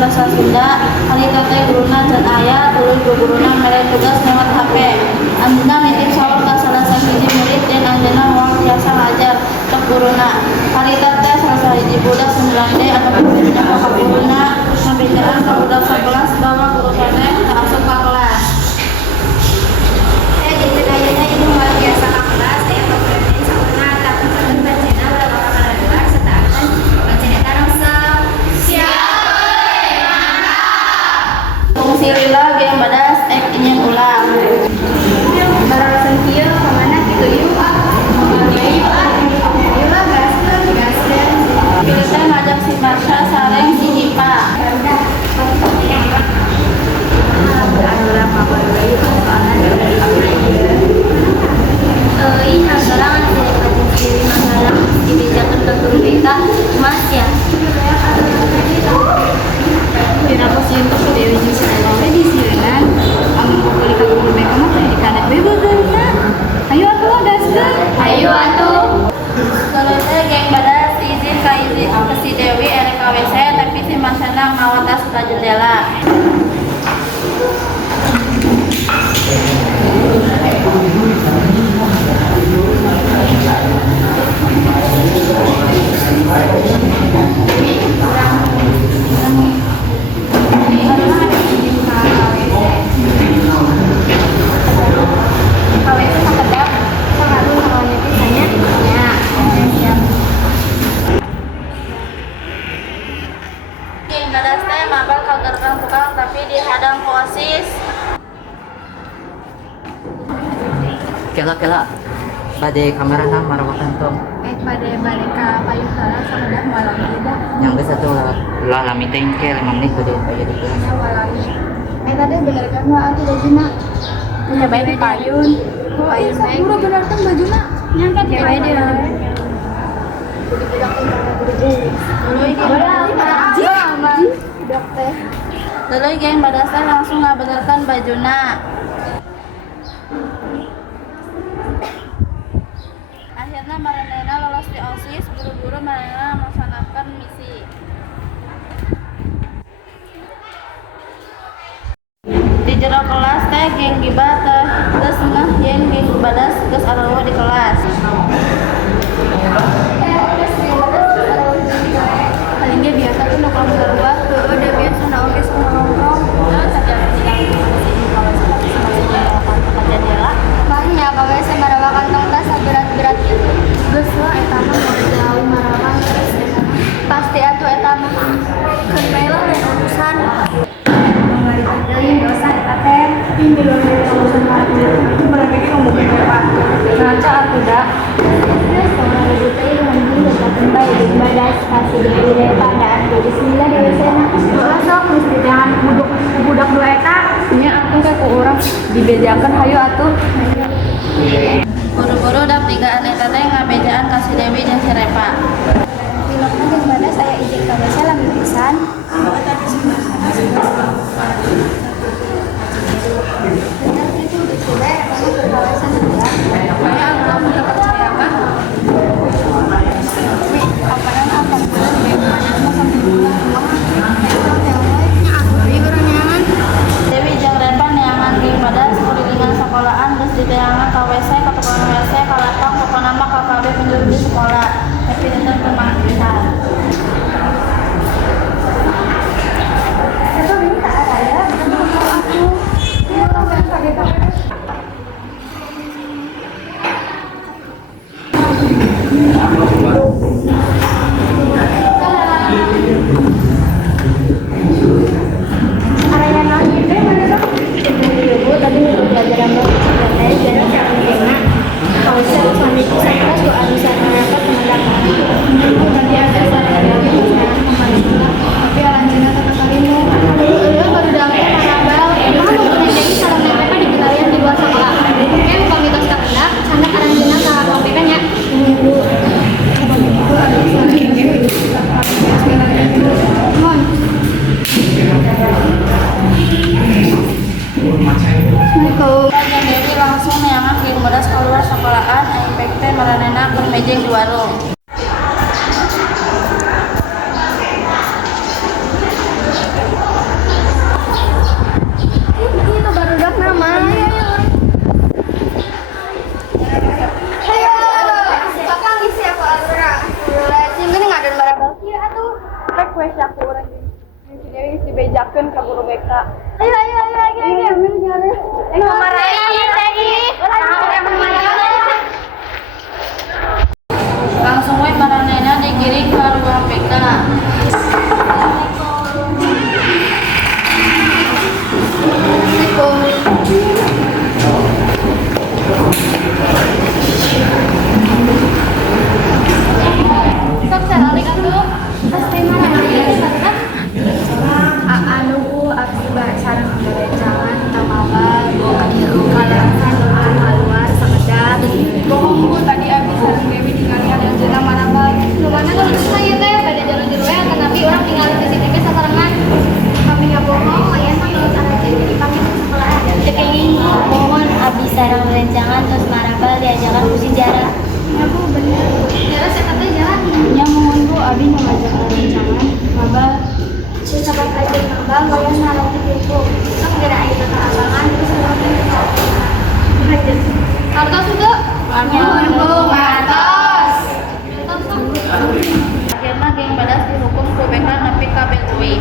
bahasa Sunda. Harita teh guruna dan ayah tuluy ku guruna mere tugas lewat HP. Anjeunna nitip saur ka salah sahiji murid dan anjeunna moal tiasa ngajar cek guruna. Harita teh salah sahiji budak 9D atau pembedana ka guruna ngabedaan ka budak sakelas bahwa guru teh teu asup ka kelas. Jadi ayahnya itu luar biasa ka kelas, saya pembedaan sauna tapi saben bacana lewat luar serta akan bacana tarosel. Fungsi lila yang badas ek ingin ulang. Barasan kieu ka mana kitu yuk? Ayolah gaskeun. Kita teh ngajak si Marsha sareng si Ipa. Sekarang jadi kajian sendiri masalah dibedakan ke guru kita mas ya. Kenapa sih untuk Dewi Jusri Lawe di sini? Kamu mau beli ke guru BK mah di kanan bebo gana. Ayo atuh gaskeun. Ayo atuh. Kalau teh geng badas izin ka si Dewi erek ka WC tapi si Marsha ngawatas ka jendela. Geng badas teh mabal ka gerbang tukang tapi dihadang ku OSIS. Kela pada kamera nah marawakan tong Pada balik ke payudara sama malam beda. yang ke satu lah lami teng ke 5 menit gede aja di kelas Walami. Tadi bener kan mah atuh bajuna. Punya baik di payun. Payun baik. Guru bener kan bajuna. Nyangkat ya bae deh. Duluy geng badas teh langsung ngabenerkan bajuna. Akhirnya maranena lolos di OSIS, buru-buru maranena melaksanakan misi. Di jero kelas teh geng gibah teh geus ngeh yen geng badas geus arawa di kelas. Paling ge biasa tuh nongkrong keluar, udah biasa oke sama nongkrong. Tapi masih di jendela. Makanya kalau saya marawa kantong tas berat-berat gitu. Geus lah eta mah mau jauh marawa terus eta mah. Pasti atuh eta mah. Keun bae lah lain urusan. Mari dideulin dosa eta teh. Ini lho urusan mati. Itu mereka ge ngomong ke Pak. Ngaca atuh da. Terus orang itu teh mending datang bae di badas kasih diberi pandaan jadi bismillah dewe sana. Sok mesti jangan budak dua eta. Nya aku teh ku urang dibedakan hayu atuh. Buru-buru dap tigaan eta teh ngabejaan ka si Dewi jeung si Repa. Pilotnya jeung badas aya izin ka basa lami pisan. Benar itu dicoba kamu berkawasan aja. Kayak kamu percaya mah. Wih, apaan bulan bagaimana mau sampai bulan Dewi jeung Repa neangan geng badas kurilingan sekolahan geus diteangan ka WC ka tukang WC ka lapang pokona mah ka kabeh penjuru di sekolah. Tapi tetep teu manggihan. Itu ini tak ada ya, aku. Ini orang yang pakai Dewi langsung neangan geng badas keluar sekolahan aing teh maranena keur mejeng di warung. dibejakeun ka guru BK. Ayo Langsung we maranehna digiring ke ruang BK. Anu abdi sareng berencangan tamabar kalasan luar sakedap bohong tadi abdi sareng Dewi ningali ada jenah marabal lumana kalau saya teh pada jalan-jalan we tetapi orang tinggal di sini ke sasarangan kami nggak bohong layan mah kalau cara jadi dipanggil sekolah Kepengin mohon abdi sareng berencangan terus marabal diajakan ku sejarah. ya bu bener jalan saya kata jalan Nya mohon Bu abi nu ngajak rencangan mabal sahabat aja nambang layan nalar di itu sok geura aya tatabangan terus hartos juga Nuhun, Bu. hartos akhirna geng badas dihukum ku BK nepi ka BUI.